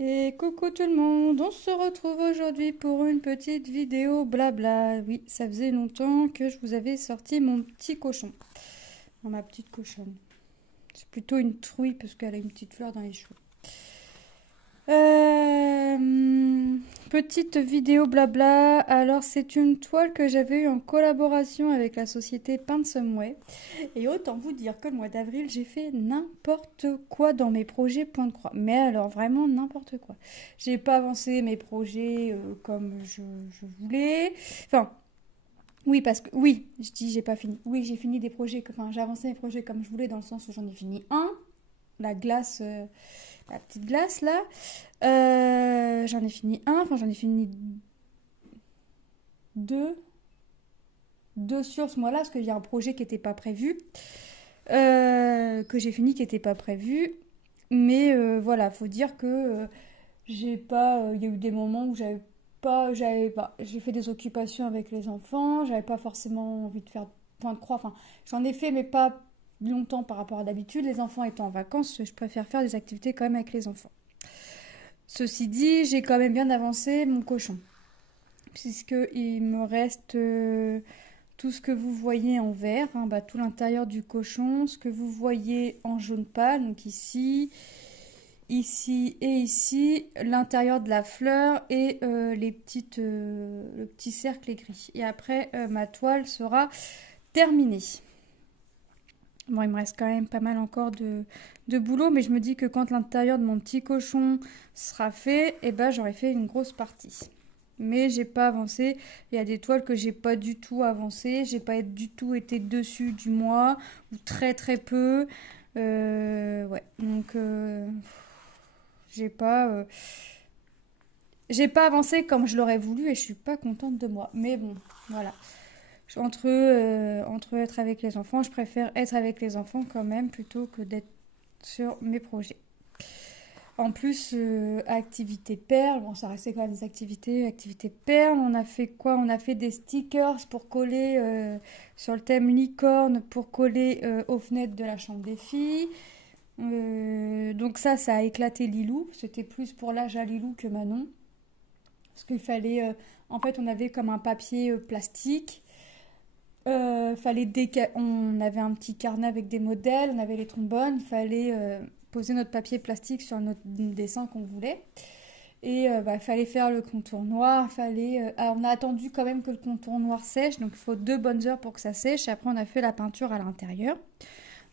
Et coucou tout le monde, on se retrouve aujourd'hui pour une petite vidéo blabla. Oui, ça faisait longtemps que je vous avais sorti mon petit cochon. Non, ma petite cochonne. C'est plutôt une truie parce qu'elle a une petite fleur dans les cheveux. Petite vidéo blabla. Alors, c'est une toile que j'avais eue en collaboration avec la société Paint Someway. Et autant vous dire que le mois d'avril, j'ai fait n'importe quoi dans mes projets point de croix. Mais alors, vraiment n'importe quoi. J'ai pas avancé mes projets comme je voulais. Enfin, oui, parce que, oui, je dis j'ai pas fini. Oui, j'ai fini des projets, enfin, j'ai avancé mes projets comme je voulais dans le sens où j'en ai fini un. La glace, la petite glace là. J'en ai fini un, enfin j'en ai fini deux, deux sur ce mois-là parce qu'il y a un projet qui n'était pas prévu, que j'ai fini qui n'était pas prévu. Mais voilà, faut dire que j'ai pas, il y a eu des moments où j'ai fait des occupations avec les enfants, j'avais pas forcément envie de faire point de croix. Enfin, j'en ai fait, mais pas longtemps par rapport à d'habitude. Les enfants étant en vacances, je préfère faire des activités quand même avec les enfants. Ceci dit, j'ai quand même bien avancé mon cochon, puisqu'il me reste tout ce que vous voyez en vert, hein, bah, tout l'intérieur du cochon, ce que vous voyez en jaune pâle, donc ici, ici et ici, l'intérieur de la fleur et le petit cercle gris. Et après, ma toile sera terminée. Bon, il me reste quand même pas mal encore de boulot, mais je me dis que quand l'intérieur de mon petit cochon sera fait, eh ben, j'aurai fait une grosse partie. Mais j'ai pas avancé. Il y a des toiles que j'ai pas du tout avancé. J'ai pas du tout été dessus du mois, ou très très peu. Ouais, donc j'ai pas, euh, j'ai pas avancé comme je l'aurais voulu et je suis pas contente de moi. Mais bon, voilà. Entre être avec les enfants, je préfère être avec les enfants quand même plutôt que d'être sur mes projets. En plus, activité perles, bon, ça restait quand même des activités perles. On a fait quoi? On a fait des stickers pour coller sur le thème licorne, pour coller aux fenêtres de la chambre des filles. Donc ça a éclaté Lilou. C'était plus pour l'âge à Lilou que Manon. Parce qu'il fallait, en fait, on avait comme un papier plastique. On avait un petit carnet avec des modèles, on avait les trombones, il fallait poser notre papier plastique sur notre dessin qu'on voulait. Et il fallait faire le contour noir, alors, on a attendu quand même que le contour noir sèche, donc il faut 2 bonnes heures pour que ça sèche. Et après, on a fait la peinture à l'intérieur.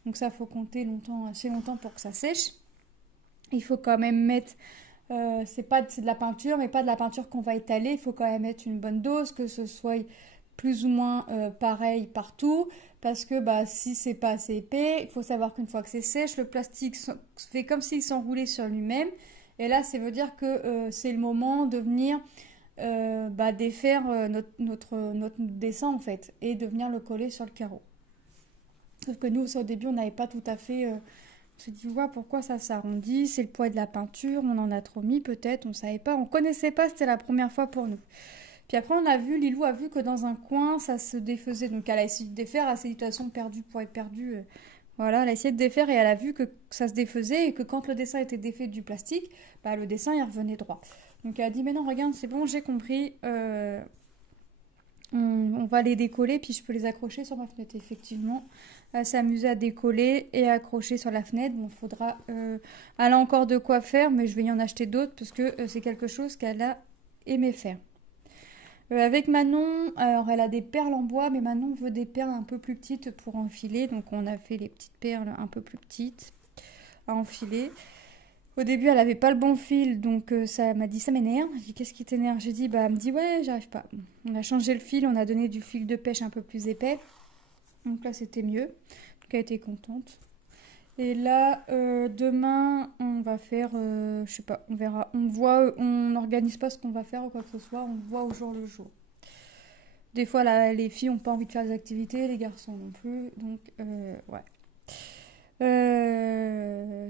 Donc ça, faut compter longtemps, assez longtemps pour que ça sèche. Il faut quand même mettre, c'est de la peinture, mais pas de la peinture qu'on va étaler. Il faut quand même mettre une bonne dose, que ce soit plus ou moins pareil partout, parce que bah, si c'est pas assez épais, il faut savoir qu'une fois que c'est sèche, le plastique fait comme s'il s'enroulait sur lui-même. Et là, ça veut dire que c'est le moment de venir défaire notre dessin en fait, et de venir le coller sur le carreau. Sauf que nous, au début, on n'avait pas tout à fait. On s'est dit, ouais, pourquoi ça s'arrondit? C'est le poids de la peinture, on en a trop mis peut-être, on savait pas, on connaissait pas, c'était la première fois pour nous. Puis après, Lilou a vu que dans un coin, ça se défaisait. Donc elle a essayé de défaire, elle s'est dit de toute façon perdue pour être perdue. Voilà, elle a essayé de défaire et elle a vu que ça se défaisait et que quand le dessin était défait du plastique, bah, le dessin il revenait droit. Donc elle a dit, mais non, regarde, c'est bon, j'ai compris. On va les décoller, puis je peux les accrocher sur ma fenêtre. Effectivement, elle s'est amusée à décoller et à accrocher sur la fenêtre. Bon, faudra. Elle a encore de quoi faire, mais je vais y en acheter d'autres parce que c'est quelque chose qu'elle a aimé faire. Avec Manon, alors elle a des perles en bois, mais Manon veut des perles un peu plus petites pour enfiler. Donc on a fait les petites perles un peu plus petites à enfiler. Au début, elle avait pas le bon fil, donc ça m'a dit ça m'énerve. J'ai dit qu'est-ce qui t'énerve? J'ai dit bah elle me dit ouais j'arrive pas. On a changé le fil, on a donné du fil de pêche un peu plus épais. Donc là c'était mieux. Donc elle était contente. Et là demain on va faire, je sais pas, on verra. On voit, on n'organise pas ce qu'on va faire ou quoi que ce soit. On voit au jour le jour. Des fois là, les filles ont pas envie de faire des activités, les garçons non plus. Donc ouais. Euh,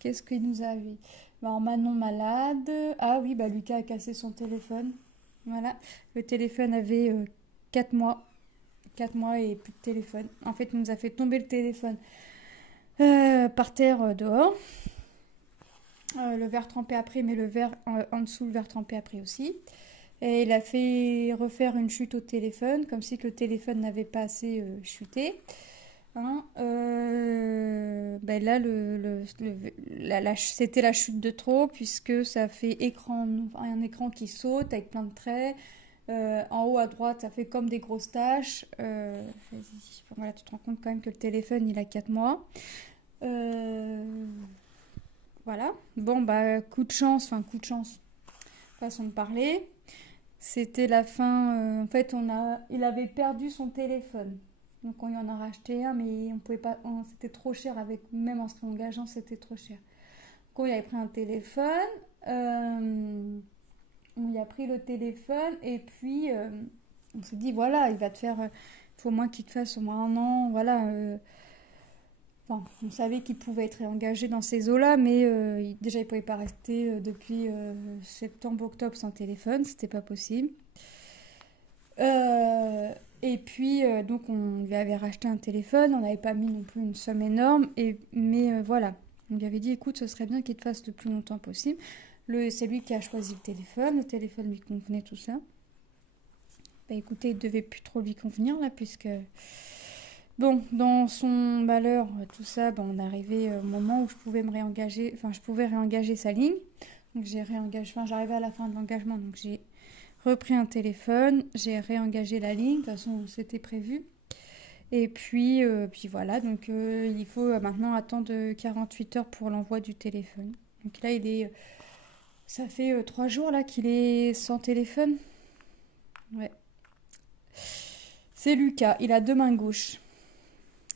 Qu'est-ce qu'il nous a vu? Bah, Manon malade. Ah oui, bah Lucas a cassé son téléphone. Voilà. Le téléphone avait 4 mois. 4 mois et plus de téléphone. En fait, il nous a fait tomber le téléphone par terre dehors. le verre trempé après, mais le verre en dessous, le verre trempé après aussi. Et il a fait refaire une chute au téléphone, comme si le téléphone n'avait pas assez chuté. Hein, ben là, c'était la chute de trop, puisque ça fait un écran qui saute avec plein de traits. En haut à droite, ça fait comme des grosses taches. Voilà, tu te rends compte quand même que le téléphone, il a 4 mois. Voilà. Bon, bah, coup de chance, façon de parler. C'était la fin. En fait, il avait perdu son téléphone. Donc, on lui en a racheté un, mais on pouvait pas. C'était trop cher, même en se réengageant, c'était trop cher. Donc, on lui avait pris un téléphone. On lui a pris le téléphone, et puis on s'est dit voilà, il va te faire. Il faut au moins qu'il te fasse au moins un an. Voilà. Enfin, on savait qu'il pouvait être réengagé dans ces eaux-là, mais déjà, il ne pouvait pas rester depuis septembre-octobre sans téléphone, c'était pas possible. Et puis, donc, on lui avait racheté un téléphone, on n'avait pas mis non plus une somme énorme, mais voilà. On lui avait dit, écoute, ce serait bien qu'il te fasse le plus longtemps possible. C'est lui qui a choisi le téléphone lui convenait, tout ça. Bah écoutez, il devait plus trop lui convenir, là, puisque... Bon, dans son malheur, tout ça, on est arrivé au moment où je pouvais me réengager, enfin, je pouvais réengager sa ligne. Donc, j'arrivais à la fin de l'engagement, donc j'ai repris un téléphone, j'ai réengagé la ligne, de toute façon, c'était prévu. Et puis voilà, donc il faut maintenant attendre 48 heures pour l'envoi du téléphone. Donc là, ça fait 3 jours là qu'il est sans téléphone. Ouais. C'est Lucas, il a 2 mains gauches.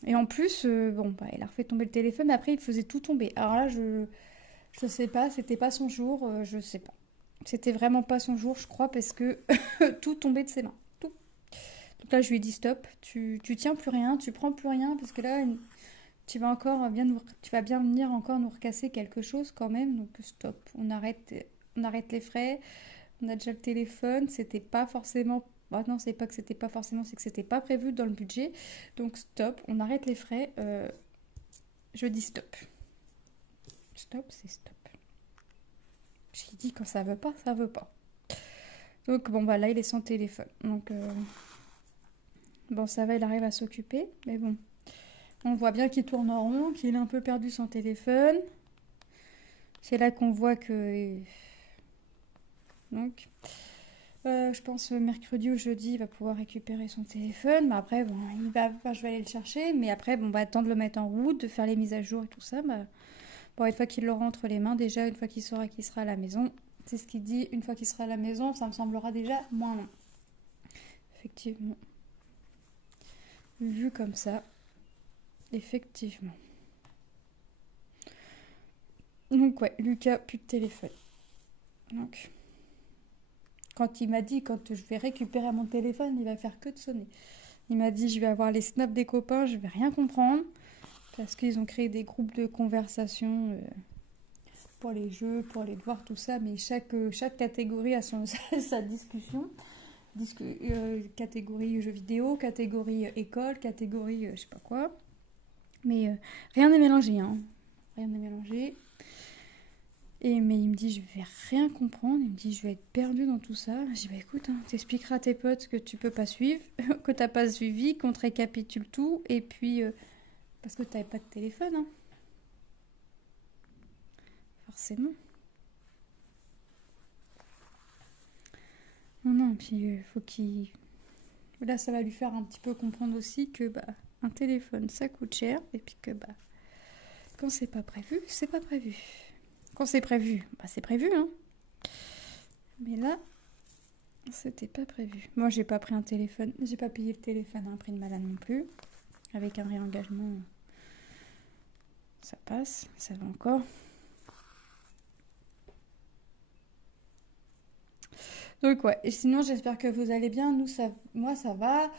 Et en plus, il a refait tomber le téléphone, après il faisait tout tomber. Alors là, je sais pas, c'était pas son jour, je sais pas. C'était vraiment pas son jour, je crois, parce que tout tombait de ses mains. Tout. Donc là, je lui ai dit stop, tu tiens plus rien, tu prends plus rien, parce que là, tu vas bien venir encore nous recasser quelque chose quand même, donc stop. On arrête les frais, on a déjà le téléphone, c'était pas forcément... Bah non, c'est pas que c'était pas forcément, c'est que c'était pas prévu dans le budget. Donc stop, on arrête les frais. Je dis stop. Stop, c'est stop. J'ai dit quand ça veut pas, ça veut pas. Donc bon, bah là, il est sans téléphone. Donc bon, ça va, il arrive à s'occuper. Mais bon, on voit bien qu'il tourne en rond, qu'il a un peu perdu son téléphone. C'est là qu'on voit que... Donc... je pense mercredi ou jeudi, il va pouvoir récupérer son téléphone. Mais après, bon, je vais aller le chercher. Mais après, bon, attendre de le mettre en route, de faire les mises à jour et tout ça. Bon, une fois qu'il l'aura entre les mains, déjà, une fois qu'il saura qu'il sera à la maison, c'est ce qu'il dit. Une fois qu'il sera à la maison, ça me semblera déjà moins long. Effectivement. Vu comme ça, effectivement. Donc ouais, Lucas, plus de téléphone. Donc... Quand il m'a dit, quand je vais récupérer mon téléphone, il va faire que de sonner. Il m'a dit, je vais avoir les snaps des copains, je vais rien comprendre. Parce qu'ils ont créé des groupes de conversation pour les jeux, pour les devoirs, tout ça. Mais chaque catégorie a sa discussion. Catégorie jeux vidéo, catégorie école, catégorie je sais pas quoi. Mais rien n'est mélangé, hein. Rien n'est mélangé. Mais il me dit, je vais rien comprendre. Il me dit, je vais être perdu dans tout ça. Je dis, bah écoute, hein, t'expliqueras à tes potes que tu peux pas suivre, que t'as pas suivi, qu'on te récapitule tout. Et puis, parce que t'avais pas de téléphone, hein. Forcément. Non, puis faut qu'il... Là, ça va lui faire un petit peu comprendre aussi que, un téléphone, ça coûte cher. Et puis que, quand c'est pas prévu, c'est pas prévu. Quand c'est prévu, c'est prévu, hein. Mais là, c'était pas prévu. Moi, j'ai pas pris un téléphone. J'ai pas payé le téléphone à un prix de malade non plus. Avec un réengagement, ça passe. Ça va encore. Donc ouais. Et sinon, j'espère que vous allez bien. Moi, ça va.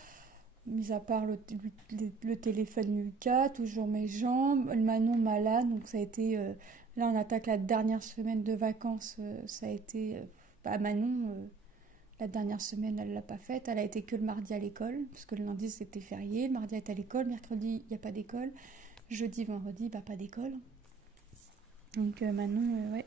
Mis à part le téléphone Lucas, toujours mes jambes. Le Manon malade. Donc ça a été... là, on attaque la dernière semaine de vacances. Ça a été... Manon... La dernière semaine, elle ne l'a pas faite. Elle a été que le mardi à l'école, parce que le lundi, c'était férié. Le mardi, elle est à l'école. Mercredi, il n'y a pas d'école. Jeudi, vendredi, pas d'école. Donc Manon, ouais.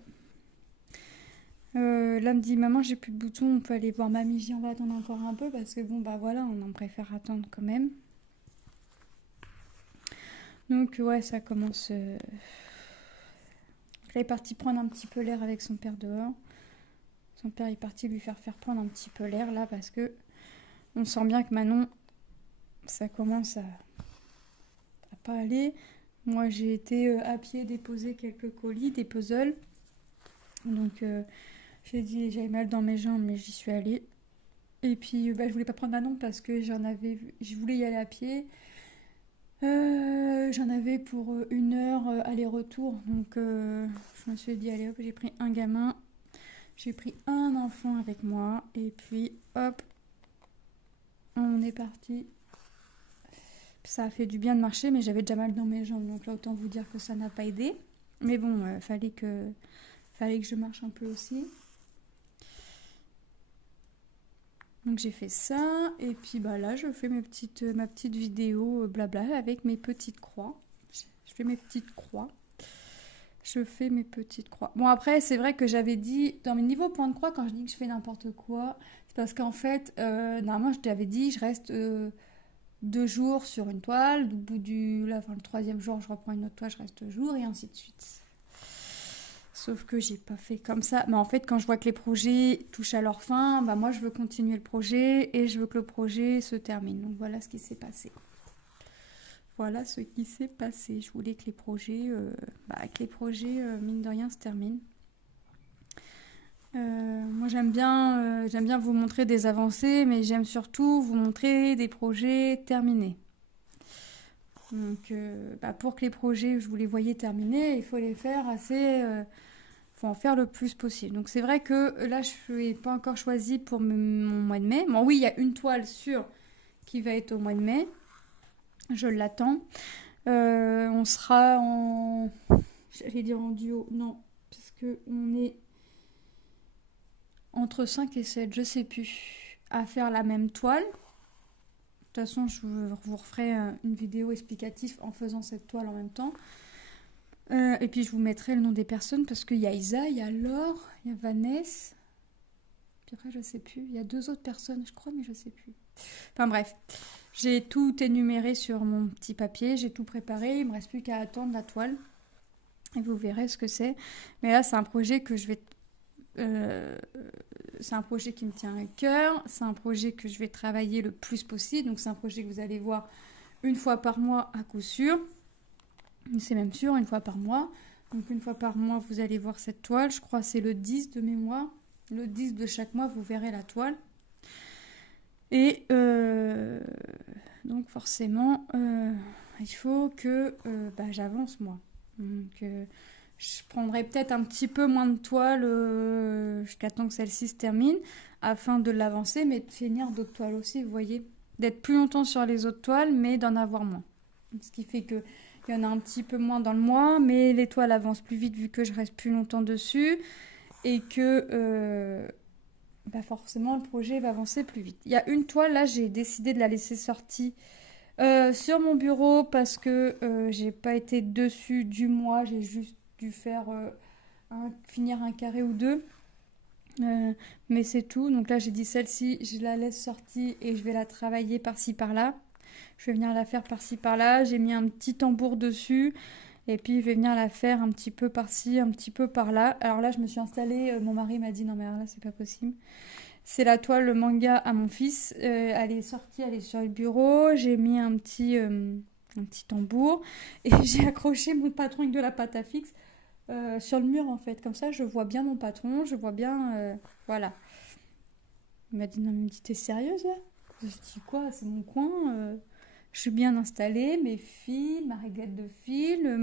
Là me dit maman j'ai plus de boutons, on peut aller voir mamie. J'y on va attendre encore un peu parce que bon bah voilà on en préfère attendre quand même. Donc ouais ça commence. Elle est partie prendre un petit peu l'air avec son père dehors. Son père est parti lui faire prendre un petit peu l'air là parce que on sent bien que Manon ça commence à pas aller. Moi j'ai été à pied déposer quelques colis, des puzzles. Donc j'ai dit j'avais mal dans mes jambes mais j'y suis allée. Et puis je voulais pas prendre Manon parce que je voulais y aller à pied. J'en avais pour 1 heure aller-retour. Donc je me suis dit allez hop, j'ai pris un gamin. J'ai pris un enfant avec moi. Et puis hop, on est parti. Ça a fait du bien de marcher mais j'avais déjà mal dans mes jambes. Donc là autant vous dire que ça n'a pas aidé. Mais bon, fallait que je marche un peu aussi. Donc j'ai fait ça, et puis bah là je fais ma petite vidéo blabla avec mes petites croix. Je fais mes petites croix. Bon après c'est vrai que j'avais dit, dans mes niveaux points de croix, quand je dis que je fais n'importe quoi, c'est parce qu'en fait, normalement je t'avais dit, je reste 2 jours sur une toile, au bout le 3e jour je reprends une autre toile, je reste 2 jours, et ainsi de suite. Sauf que j'ai pas fait comme ça. Mais en fait, quand je vois que les projets touchent à leur fin, bah moi je veux continuer le projet et je veux que le projet se termine. Donc voilà ce qui s'est passé. Voilà ce qui s'est passé. Je voulais que les projets, mine de rien, se terminent. Moi j'aime bien vous montrer des avancées, mais j'aime surtout vous montrer des projets terminés. Donc pour que les projets, je vous les voyais terminés, il faut les faire assez... faut en faire le plus possible. Donc c'est vrai que là je n'ai pas encore choisi pour mon mois de mai. Bon oui, il y a une toile sûre qui va être au mois de mai. Je l'attends. On sera en... J'allais dire en duo. Non, parce qu'on est entre 5 et 7, je sais plus, à faire la même toile. De toute façon, je vous referai une vidéo explicative en faisant cette toile en même temps. Et puis je vous mettrai le nom des personnes parce qu'il y a Isa, il y a Laure, il y a Vanessa. Puis après, je sais plus. Il y a 2 autres personnes, je crois, mais je sais plus. Enfin bref, j'ai tout énuméré sur mon petit papier, j'ai tout préparé. Il me reste plus qu'à attendre la toile. Et vous verrez ce que c'est. Mais là, c'est un projet que je vais... c'est un projet qui me tient à cœur. C'est un projet que je vais travailler le plus possible. Donc c'est un projet que vous allez voir 1 fois par mois à coup sûr. C'est même sûr, 1 fois par mois. Donc 1 fois par mois, vous allez voir cette toile. Je crois que c'est le 10 de mémoire. Le 10 de chaque mois, vous verrez la toile. Et donc forcément, il faut que j'avance moi. Donc je prendrai peut-être un petit peu moins de toile jusqu'à temps que celle-ci se termine, afin de l'avancer, mais de finir d'autres toiles aussi, vous voyez. D'être plus longtemps sur les autres toiles, mais d'en avoir moins. Ce qui fait que il y en a un petit peu moins dans le mois, mais les toiles avancent plus vite vu que je reste plus longtemps dessus et que forcément le projet va avancer plus vite. Il y a une toile là, j'ai décidé de la laisser sortie sur mon bureau parce que j'ai pas été dessus du mois, j'ai juste dû faire finir un carré ou 2. Mais c'est tout. Donc là j'ai dit celle-ci, je la laisse sortie et je vais la travailler par-ci par-là. Je vais venir la faire par-ci par-là. J'ai mis un petit tambour dessus. Et puis je vais venir la faire un petit peu par-ci, un petit peu par-là. Alors là je me suis installée. Mon mari m'a dit non mais alors là c'est pas possible. C'est la toile le manga à mon fils. Elle est sortie, elle est sur le bureau. J'ai mis un petit tambour. Et j'ai accroché mon patron avec de la pâte à fixe sur le mur en fait. Comme ça je vois bien mon patron. Je vois bien... voilà. Il m'a dit non mais t'es sérieuse là? Je me suis dit quoi? C'est mon coin. Je suis bien installée, mes fils, ma réglette de fil,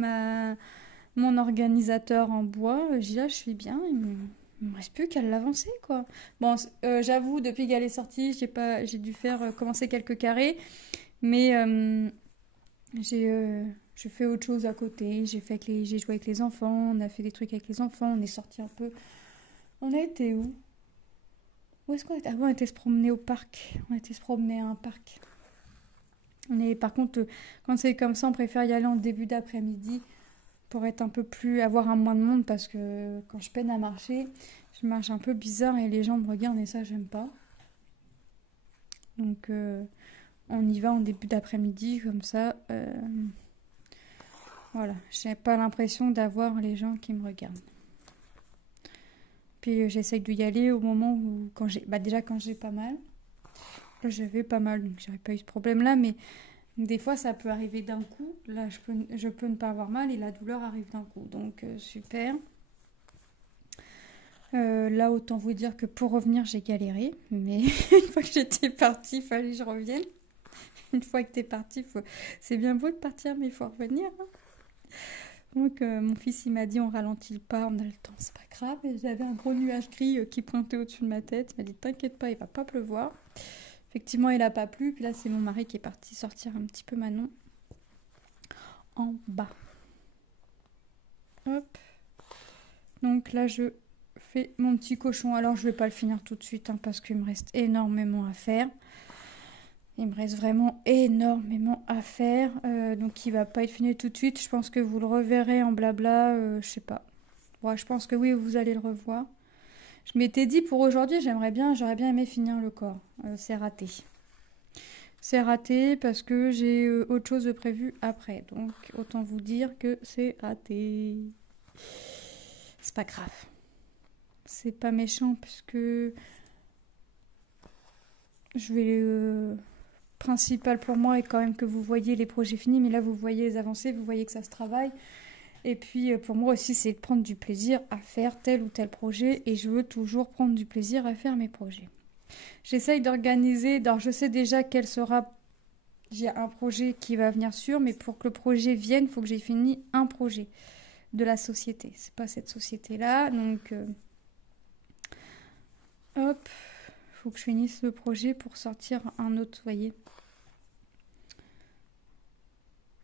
mon organisateur en bois. Je dis là, je suis bien. Il me reste plus qu'à l'avancer, quoi. Bon, j'avoue, depuis qu'elle est sortie, j'ai dû faire commencer quelques carrés, mais j'ai fait autre chose à côté. J'ai joué avec les enfants, on a fait des trucs avec les enfants, on est sorti un peu. On a été où? Où est-ce qu'on était? Ah bon, on était se promener au parc. On a été se promener à un parc. Par contre, quand c'est comme ça, on préfère y aller en début d'après-midi pour être un peu plus, avoir un moins de monde parce que quand je peine à marcher, je marche un peu bizarre et les gens me regardent et ça, j'aime pas. Donc, on y va en début d'après-midi comme ça. Voilà, j'ai pas l'impression d'avoir les gens qui me regardent. Puis j'essaye d'y aller au moment où, quand j'ai, bah déjà quand j'ai pas mal. Là, j'avais pas mal, donc j'avais pas eu ce problème-là, mais des fois, ça peut arriver d'un coup. Là, je peux ne pas avoir mal et la douleur arrive d'un coup. Donc, super. Là, autant vous dire que pour revenir, j'ai galéré. Mais une fois que j'étais partie, il fallait que je revienne. Une fois que t'es parti, c'est bien beau de partir, mais il faut revenir, hein. Donc, mon fils, il m'a dit on ralentit le pas, on a le temps, c'est pas grave. Et j'avais un gros nuage gris qui pointait au-dessus de ma tête. Il m'a dit t'inquiète pas, il va pas pleuvoir. Effectivement, il a pas plu. Puis là, c'est mon mari qui est parti sortir un petit peu Manon en bas. Hop. Donc là, je fais mon petit cochon. Alors, je vais pas le finir tout de suite hein, parce qu'il me reste énormément à faire. Il me reste vraiment énormément à faire. Donc, il va pas être fini tout de suite. Je pense que vous le reverrez en blabla. Je sais pas. Ouais, je pense que oui, vous allez le revoir. Je m'étais dit pour aujourd'hui, j'aurais bien aimé finir le corps. C'est raté. C'est raté parce que j'ai autre chose de prévu après. Donc, autant vous dire que c'est raté. C'est pas grave. C'est pas méchant puisque je vais principal pour moi est quand même que vous voyez les projets finis, mais là vous voyez les avancées, vous voyez que ça se travaille. Et puis pour moi aussi c'est de prendre du plaisir à faire tel ou tel projet et je veux toujours prendre du plaisir à faire mes projets. J'essaye d'organiser, alors je sais déjà quel sera, j'ai un projet qui va venir sûr, mais pour que le projet vienne, il faut que j'ai fini un projet de la société. C'est pas cette société-là, donc hop, faut que je finisse le projet pour sortir un autre, vous voyez.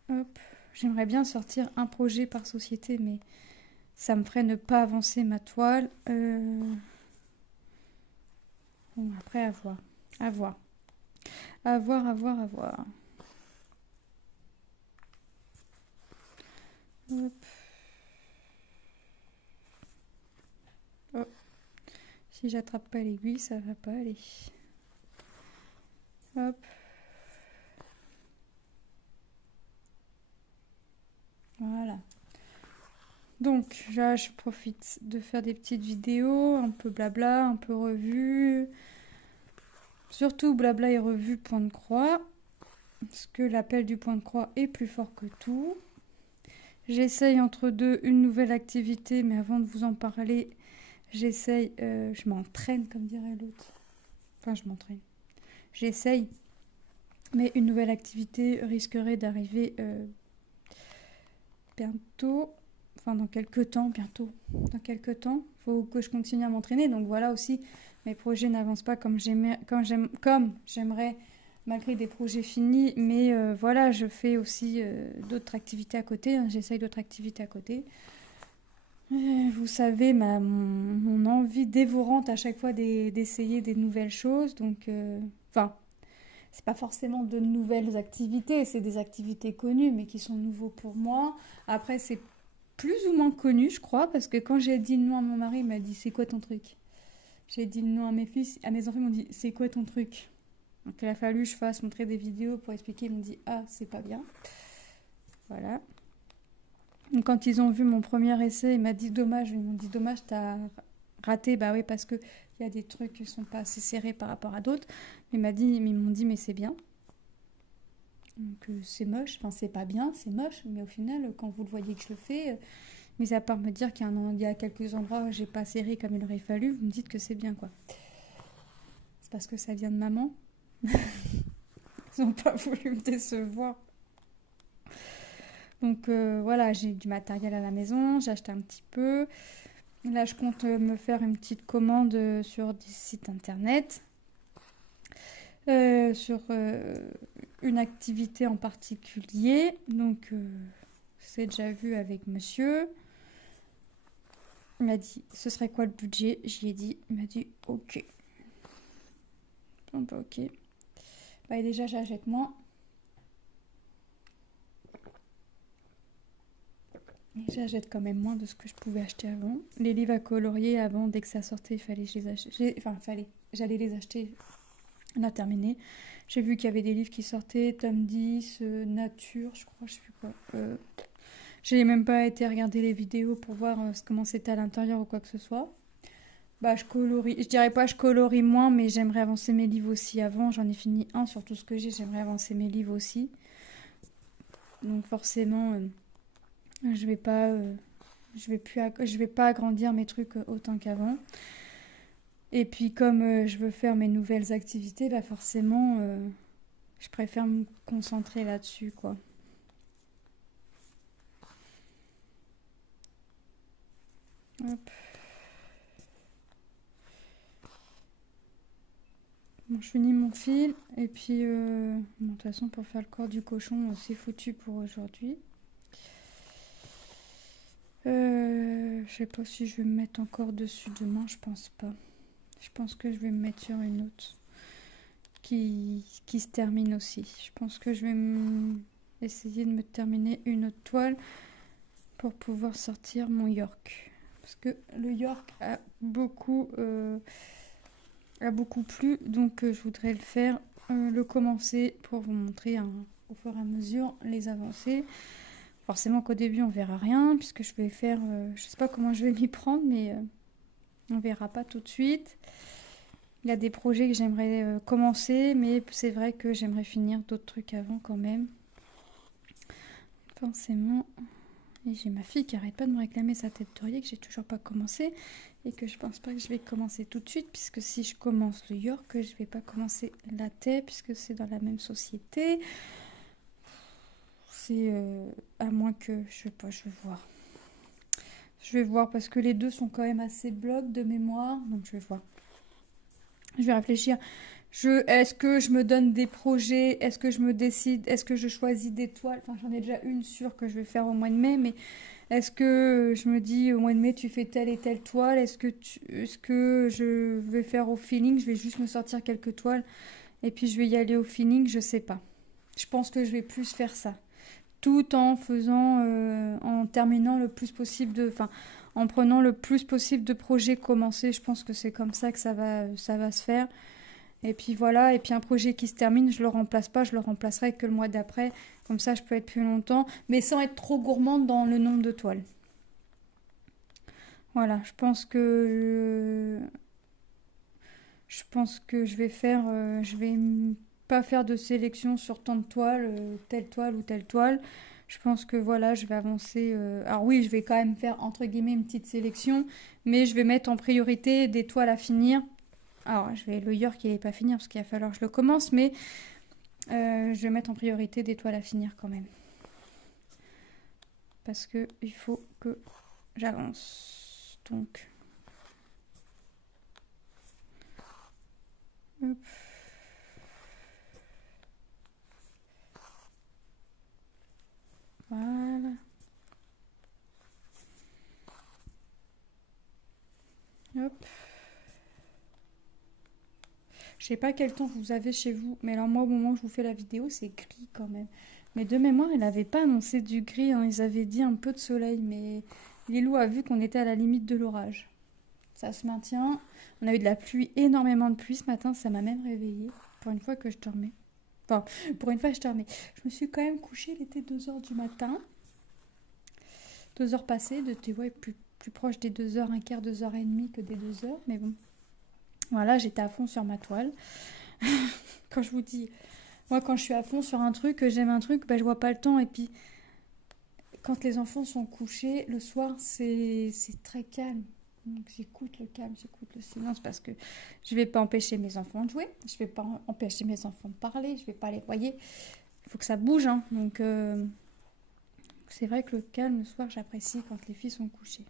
Hop, j'aimerais bien sortir un projet par société, mais ça me ferait ne pas avancer ma toile. Bon, après, à voir. À voir. À voir, à voir, à voir. Hop. Oh. Si j'attrape pas l'aiguille, ça va pas aller. Hop. Voilà. Donc là, je profite de faire des petites vidéos, un peu blabla, un peu revue. Surtout blabla et revue point de croix. Parce que l'appel du point de croix est plus fort que tout. J'essaye entre deux une nouvelle activité, mais avant de vous en parler, j'essaye, je m'entraîne comme dirait l'autre. Enfin, je m'entraîne. J'essaye, mais une nouvelle activité risquerait d'arriver bientôt. Enfin, dans quelques temps, bientôt. Dans quelques temps, il faut que je continue à m'entraîner. Donc voilà aussi, mes projets n'avancent pas comme j'aimerais, malgré des projets finis. Mais voilà, je fais aussi d'autres activités à côté. Hein. J'essaye d'autres activités à côté. Vous savez, mon envie dévorante à chaque fois d'essayer des nouvelles choses. Donc, enfin, c'est pas forcément de nouvelles activités, c'est des activités connues, mais qui sont nouveaux pour moi. Après, c'est plus ou moins connu, je crois, parce que quand j'ai dit le nom à mon mari, il m'a dit c'est quoi ton truc? J'ai dit le nom à mes fils, à mes enfants, ils m'ont dit c'est quoi ton truc? Donc il a fallu que je fasse montrer des vidéos pour expliquer, ils m'ont dit ah c'est pas bien. Voilà. Donc quand ils ont vu mon premier essai, ils m'ont dit dommage, t'as raté, bah oui parce que il y a des trucs qui sont pas assez serrés par rapport à d'autres. Ils m'ont dit mais c'est bien. Donc c'est moche, enfin c'est pas bien, c'est moche, mais au final quand vous le voyez que je le fais, mis à part me dire qu'il y a quelques endroits où j'ai pas serré comme il aurait fallu, vous me dites que c'est bien quoi. C'est parce que ça vient de maman. Ils n'ont pas voulu me décevoir. Donc voilà, j'ai du matériel à la maison, j'ai acheté un petit peu. Là je compte me faire une petite commande sur des sites internet. Sur une activité en particulier. Donc, c'est déjà vu avec monsieur. Il m'a dit, ce serait quoi le budget? J'y ai dit, il m'a dit, ok. Donc, ok. Bah, déjà, j'achète moins. Et j'achète quand même moins de ce que je pouvais acheter avant. Les livres à colorier, avant, dès que ça sortait, il fallait que je les achète. Enfin, fallait. J'allais les acheter. On a terminé. J'ai vu qu'il y avait des livres qui sortaient, tome 10, Nature, je crois, je sais plus quoi. J'ai même pas été regarder les vidéos pour voir comment c'était à l'intérieur ou quoi que ce soit. Bah, je colorie. Je dirais pas je colorie moins, mais j'aimerais avancer mes livres aussi avant. J'en ai fini un sur tout ce que j'ai. J'aimerais avancer mes livres aussi. Donc forcément, je vais pas, je vais pas agrandir mes trucs autant qu'avant. Et puis comme je veux faire mes nouvelles activités, bah forcément, je préfère me concentrer là-dessus, quoi. Hop. Bon, je finis mon fil et puis bon, de toute façon pour faire le corps du cochon, c'est foutu pour aujourd'hui. Je sais pas si je vais me mettre encore dessus demain, je pense pas. Je pense que je vais me mettre sur une autre qui se termine aussi. Je pense que je vais essayer de me terminer une autre toile pour pouvoir sortir mon York. Parce que le York a beaucoup plu, donc je voudrais le faire, le commencer pour vous montrer au fur et à mesure les avancées. Forcément qu'au début on verra rien, puisque je vais faire, je sais pas comment je vais m'y prendre, mais on verra pas tout de suite. Il y a des projets que j'aimerais commencer, mais c'est vrai que j'aimerais finir d'autres trucs avant quand même. Forcément. Et j'ai ma fille qui arrête pas de me réclamer sa tête d'oreiller que j'ai toujours pas commencé et que je pense pas que je vais commencer tout de suite, puisque si je commence le York, je vais pas commencer la tête puisque c'est dans la même société. C'est à moins que je sais pas, je vais voir. Je vais voir parce que les deux sont quand même assez blocs de mémoire, donc je vais voir. Je vais réfléchir. Est-ce que je me donne des projets? Est-ce que je me décide? Est-ce que je choisis des toiles? Enfin, j'en ai déjà une sûre que je vais faire au mois de mai, mais est-ce que je me dis au mois de mai tu fais telle et telle toile? Est-ce que je vais faire au feeling? Je vais juste me sortir quelques toiles et puis je vais y aller au feeling? Je sais pas. Je pense que je vais plus faire ça, tout en faisant, en terminant le plus possible enfin, en prenant le plus possible de projets commencés. Je pense que c'est comme ça que ça va se faire. Et puis voilà, et puis un projet qui se termine, je le remplace pas, je le remplacerai que le mois d'après. Comme ça, je peux être plus longtemps, mais sans être trop gourmande dans le nombre de toiles. Voilà, je pense que je vais faire, je vais pas faire de sélection sur tant de toiles, telle toile ou telle toile. Je pense que voilà, je vais avancer. Alors oui, je vais quand même faire entre guillemets une petite sélection, mais je vais mettre en priorité des toiles à finir. Alors, le York, il n'est pas fini parce qu'il va falloir que je le commence, mais je vais mettre en priorité des toiles à finir quand même. Parce que il faut que j'avance. Donc, hop. Voilà. Hop. Je sais pas quel temps vous avez chez vous, mais alors moi, au moment où je vous fais la vidéo, c'est gris quand même. Mais de mémoire, ils n'avaient pas annoncé du gris, hein. Ils avaient dit un peu de soleil, mais Lilou a vu qu'on était à la limite de l'orage. Ça se maintient. On a eu de la pluie, énormément de pluie ce matin, ça m'a même réveillée. Pour une fois que je dormais. Enfin, pour une fois, je dormais. Je me suis quand même couchée, il était 2h du matin. 2h passées, tu vois, plus proche des 2h, un quart, 2h30 que des 2h, mais bon. Voilà, j'étais à fond sur ma toile. Quand je vous dis, moi quand je suis à fond sur un truc, j'aime un truc, bah, je vois pas le temps. Et puis, quand les enfants sont couchés, le soir, c'est très calme. Donc j'écoute le calme, j'écoute le silence parce que je vais pas empêcher mes enfants de jouer, je vais pas empêcher mes enfants de parler, je vais pas les voyer. Il faut que ça bouge, hein. Donc c'est vrai que le calme le soir, j'apprécie quand les filles sont couchées.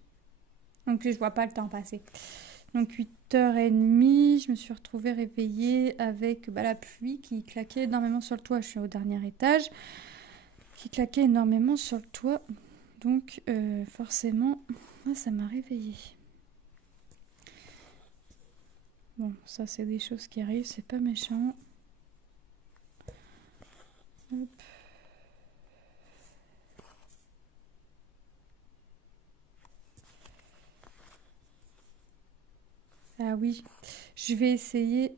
Donc je vois pas le temps passer. Donc 8h30, je me suis retrouvée réveillée avec la pluie qui claquait énormément sur le toit. Je suis au dernier étage, qui claquait énormément sur le toit. Donc forcément, ça m'a réveillée. Bon, ça c'est des choses qui arrivent, c'est pas méchant. Hop. Ah oui, je vais essayer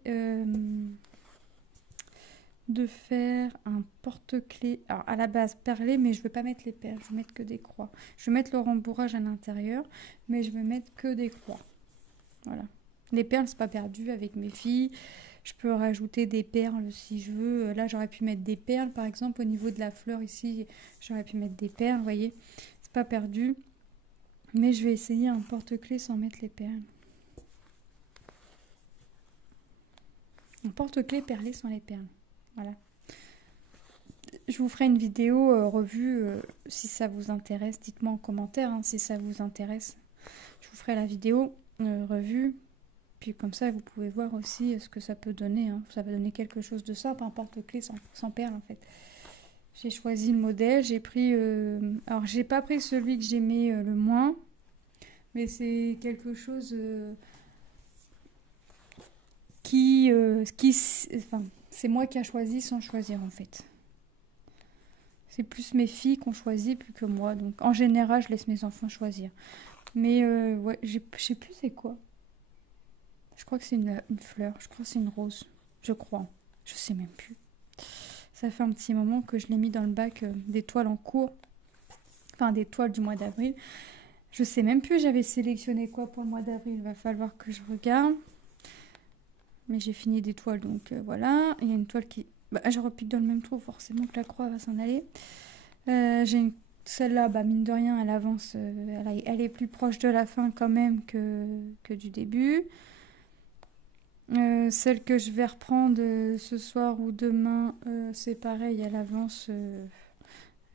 de faire un porte-clés. Alors à la base perlé, mais je ne vais pas mettre les perles, je vais mettre que des croix. Je vais mettre le rembourrage à l'intérieur, mais je vais mettre que des croix. Voilà. Les perles, c'est pas perdu avec mes filles. Je peux rajouter des perles si je veux. Là, j'aurais pu mettre des perles, par exemple, au niveau de la fleur ici, j'aurais pu mettre des perles, vous voyez. C'est pas perdu. Mais je vais essayer un porte-clés sans mettre les perles. Un porte-clés perlé sans les perles. Voilà. Je vous ferai une vidéo revue si ça vous intéresse. Dites-moi en commentaire hein, si ça vous intéresse. Je vous ferai la vidéo revue. Puis comme ça, vous pouvez voir aussi ce que ça peut donner. Hein. Ça va donner quelque chose de ça, peu importe le clé sans perles en fait. J'ai choisi le modèle, j'ai pris... alors j'ai pas pris celui que j'aimais le moins, mais c'est quelque chose enfin, c'est moi qui a choisi sans choisir en fait. C'est plus mes filles qui ont choisi plus que moi. Donc en général, je laisse mes enfants choisir. Mais ouais, je sais plus c'est quoi. Je crois que c'est une fleur. Je crois que c'est une rose. Je crois. Je sais même plus. Ça fait un petit moment que je l'ai mis dans le bac des toiles en cours. Enfin, des toiles du mois d'avril. Je sais même plus j'avais sélectionné quoi pour le mois d'avril. Il va falloir que je regarde. Mais j'ai fini des toiles, donc voilà. Il y a une toile qui... Bah, je repique dans le même trou, forcément que la croix va s'en aller. Celle-là, bah, mine de rien, elle avance. Elle est plus proche de la fin quand même que du début. Celle que je vais reprendre ce soir ou demain, c'est pareil, elle avance.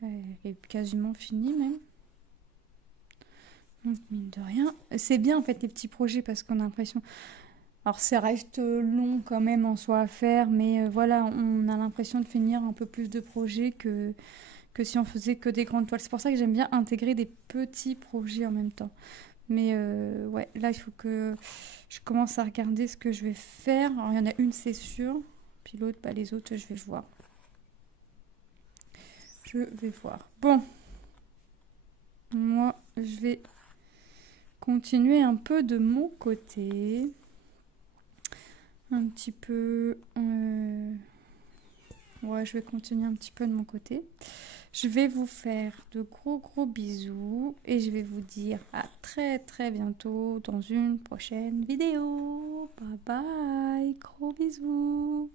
Elle est quasiment finie même. Donc, mine de rien. C'est bien en fait les petits projets parce qu'on a l'impression... Alors ça reste long quand même en soi à faire, mais voilà, on a l'impression de finir un peu plus de projets que si on faisait que des grandes toiles. C'est pour ça que j'aime bien intégrer des petits projets en même temps. Mais ouais, là il faut que je commence à regarder ce que je vais faire. Alors il y en a une c'est sûr, puis l'autre, bah, les autres je vais voir. Je vais voir. Bon, moi je vais continuer un peu de mon côté. Un petit peu... ouais, je vais continuer un petit peu de mon côté. Je vais vous faire de gros bisous et je vais vous dire à très bientôt dans une prochaine vidéo. Bye bye, gros bisous.